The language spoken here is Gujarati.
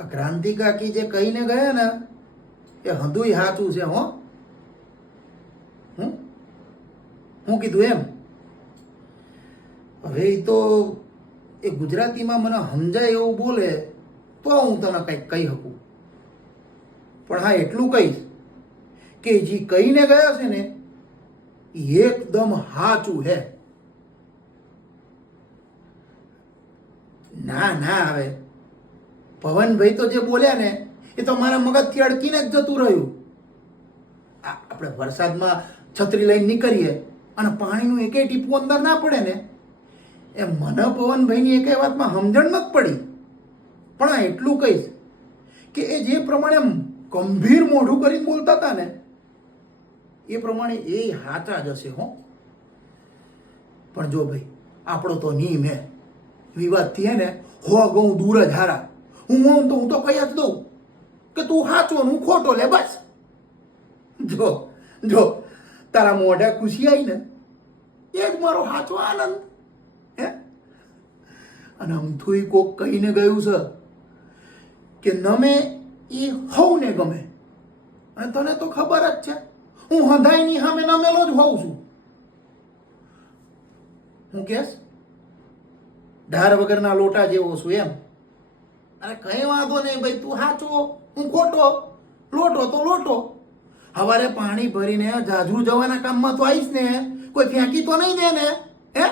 આ ક્રાંતિ કાકી જે કહીને ગયા ને એ હંધુય સાચું છે. હો હું કીધું એમ હવે એ તો એ ગુજરાતીમાં મને સમજાય એવું બોલે તો હું તને કંઈક કહી શકું. પણ હા એટલું કહીશ કે જે કહીને ગયા છે ને એ એકદમ સાચું હે. ના ના હવે પવનભાઈ તો જે બોલ્યા ને એ તો મારા મગજથી અડકીને જ જતું રહ્યું. આપણે વરસાદમાં છત્રી લઈને નીકળીએ અને પાણીનું એકેય ટીપું અંદર ના પડે ને એ મને પવનભાઈની એકેય વાતમાં સમજણ નથી પડી. પણ આ એટલું કહીશ કે એ જે પ્રમાણે ગંભીર મોઢું કરીને બોલતા હતા ને એ પ્રમાણે એ સાચા જ હશે. હો પણ જો ભાઈ આપણો તો નિયમ હે વિવાદથી હે ને હો ગઉં દૂર જ હારા. હું તો કહી જ દઉં કે તું સાચો ને હું ખોટો લે બસ. જો જો તારા મોઢે ખુશી આવી ને એ જ મારો સાચો આનંદ હે. અને અમથું કોક કહીને ગયું છે કે નમે એ હવને ગમે. અને તને તો ખબર જ છે હું હંધાઈની સામે નમેલો જ હોઉં છું. હું કેસ ધાર વગરના લોટા જેવો છું એમ. અરે કઈ વાંધો નહીં ભાઈ, તું સાચો હું ખોટો, લોટો તો લોટો. સવારે પાણી ભરીને જાજુ જવાના કામમાં તો આવીશ ને, કોઈ ફેંકી તો નહીં દે ને હે.